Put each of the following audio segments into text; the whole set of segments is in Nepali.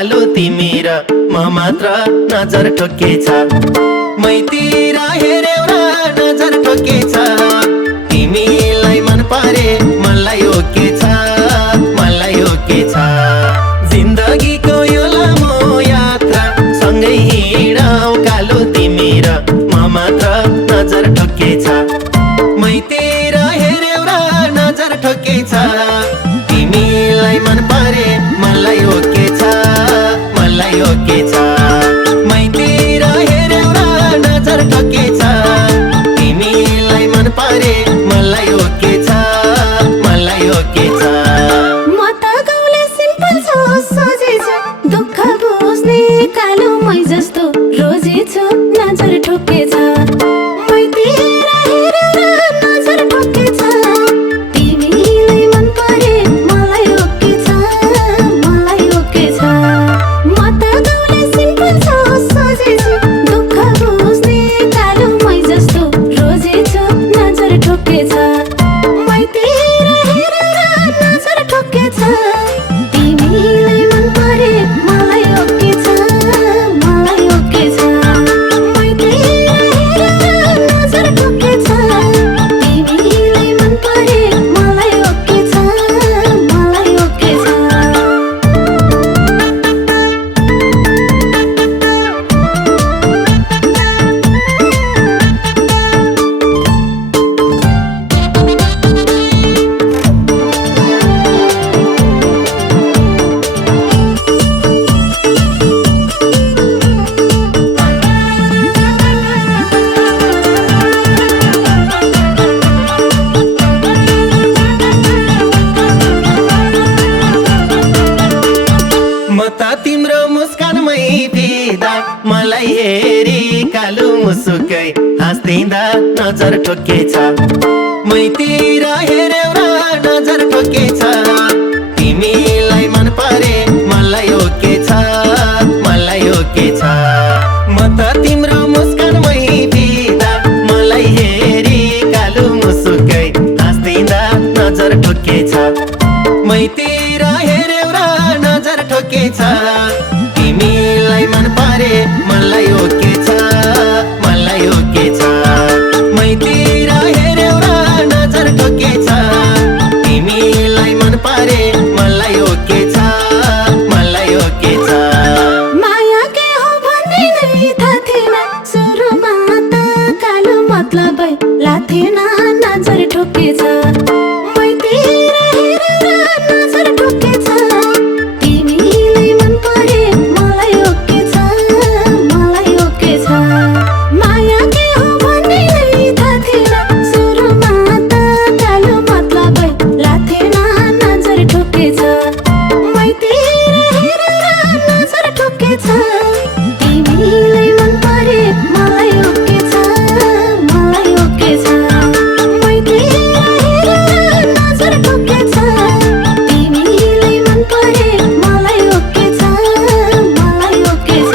कालो तिमी र म मात्र नजर ठोकेछ मैतिर हेर्यौ र नजर ठोकेछ तिमीलाई मन परे मलाई ओकेछ मलाई ओकेछ जिन्दगीको यो लामो यात्रा सँगै हिँडौ कालो तिमी र म मात्र नजर ठोकेछ मैतिर हेर्यौ र नजर ठोकेछ तिमीलाई मन परे मलाई ओकेछ मलाई ओकेछ मैतिर हेर्यौ र नजर ठोकेछ तिमीलाई मन परे मलाई ओकेछ मलाई ओकेछ म त गाउँले सिम्पल छु सोझै छु दुःख बुझ्ने कालो मै जस्तो रोजी छु नजर ठोकेछ मैतिर हेरेर नजर ठोकेछ तिमीलाई मन परे मलाई ओकेछ मलाई ओकेछ म त गाउँले सिम्पल छु सोझै छु दुःख बुझ्ने कालो मै जस्तो रोजी छु नजर ठोकेछ मैतिर हेरेर नजर ठोकेछ तिमीलाई मन परे मलाई ओकेछ मलाई ओकेछ मैतिर हेरेर नजर ठोकेछ तिमीलाई मन परे मलाई ओकेछ मलाई ओकेछ म त तिम्रो मुस्कानमै फिदा मलाई हेरी कालो मुसुकै हाँस्दिँदा नजर ठोकेछ मैतिर हेर्यौ र नजर ठोकेछ तिमीलाई मन परे मलाई ओकेछ मलाई ओकेछ म त तिम्रो मुस्कानमै फिदा मलाई हेरी कालो मुसुकै हाँस्दिँदा नजर ठोकेछ मैतिर हेर्यौ र नजर ठोकेछ तिमीलाई मन परे मलाई ओकेछ मलाई ओकेछ मैतिर हेर्यौ र नजर ठोकेछ तिमीलाई मन परे मलाई ओकेछ मलाई ओकेछ माया के हो भन्ने नै थाहा थिएन सुरुमा त कालो मतलबै लाथेन नजर ठोकेछ मैतिर हेरेर नजर ठोकेछ तिमीलाई मन परे मलाई ओकेछ मलाई ओकेछ माया के हो भन्ने नै थाहा थिएन सुरुमा त कालो मतलबै लाथेन नजर ठोकेछ मैतिर हेरेर नजर ठोकेछ तिमीलाई मन परे मलाई ओकेछ मलाई ओकेछ मैतिर हेरेर नजर ठोकेछ तिमीलाई मन परे मलाई ओकेछ मलाई ओकेछ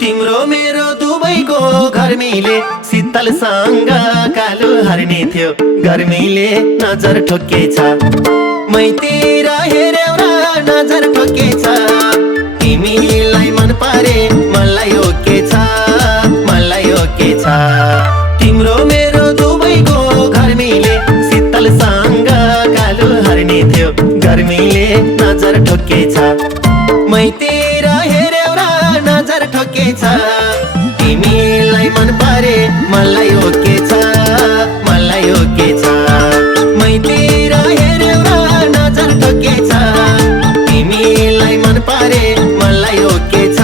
तिम्रो मेरो दुबईको गर्मीले शीतलसँग कालो हर्ने थियो गर्मीले नजर ठोकेछ मैतिर हेर्यौ र नजर ठोकेछ तिमीलाई मन परे मलाई ओकेछ मलाई ओकेछ तिम्रो मेरो दुबईको गर्मीले शीतलसँग कालो हर्ने थियो गर्मीले नजर ठोकेछ मैतिर हेर्यौ र नजर ठोकेछ तिमीलाई मन परे मलाई ओकेछ मलाई ओकेछ मैतिर हेर्यौ र नजर ठोकेछ तिमीलाई मन परे मलाई ओकेछ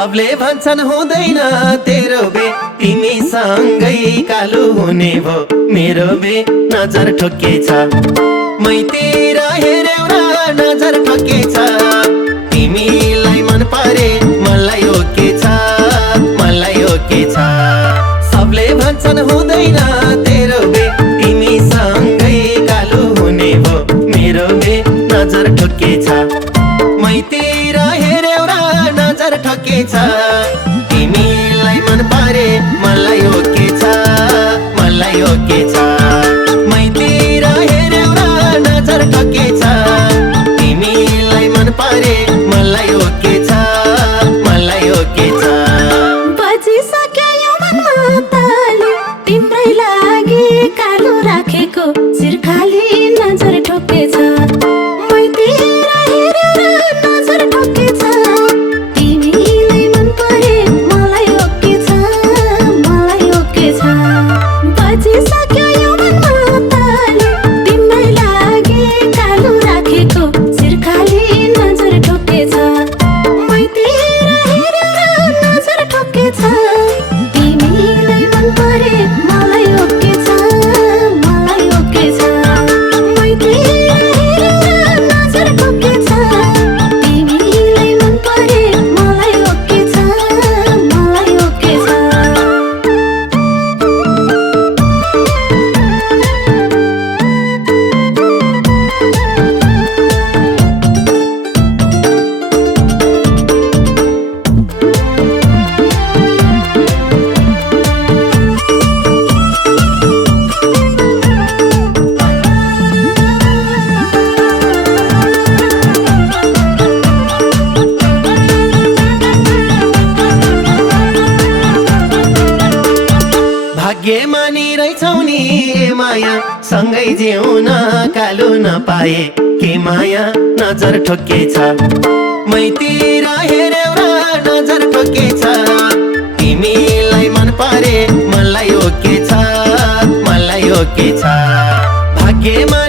सबले भन्छन् हुँदैन तेरो बे तिमी सँगै कालो हुने भो मेरो बे नजर ठोकेछ मैतिर हेर्यौ र नजर ठोकेछ तिमीलाई मन परे मलाई ओके छ मलाई ओके छ सबले भन्छन् हुँदैन तेरो बे तिमी सँगै कालो हुने भो मेरो बे नजर ठोकेछ मैतिर हेर्यौ र नजर ठोकेछ तिमीलाई मन परे मलाई ओके छ मलाई ओके छ मैतिर हेर्यौ र नजर ठोकेछ तिमीलाई मन परे मलाई ओके छ मलाई ओके छ बजिसक्यो यो मनमा ताली तिम्रै लागि कालो राखेको शिर खाली नजर ठोकेछ मैतिर हेर्यौ र नजर ठोकेछ तिमीलाई मन परे मलाई ओके छ मलाई ओके छ बजिसक्यो यो मनमा ताली तिम्रै लागि कालो राखेको शिर खाली नजर ठोकेछ मैतिर हेर्यौ र नजर ठोकेछ तिमीलाई मन परे मलाई ओके छ मलाई ओके छ मैतिर हेर्यौ र नजर ठोकेछ तिमीलाई मन परे मलाई ओके छ मलाई ओके छ भाग्यमानी रहेछौ नि ए माया सँगै जिउन कालो नपाए के माया नजर ठोकेछ मैतिर हेर्यौ र नजर ठोकेछ तिमीलाई मन परे मलाई ओके छ मलाई ओके छ भाग्यमा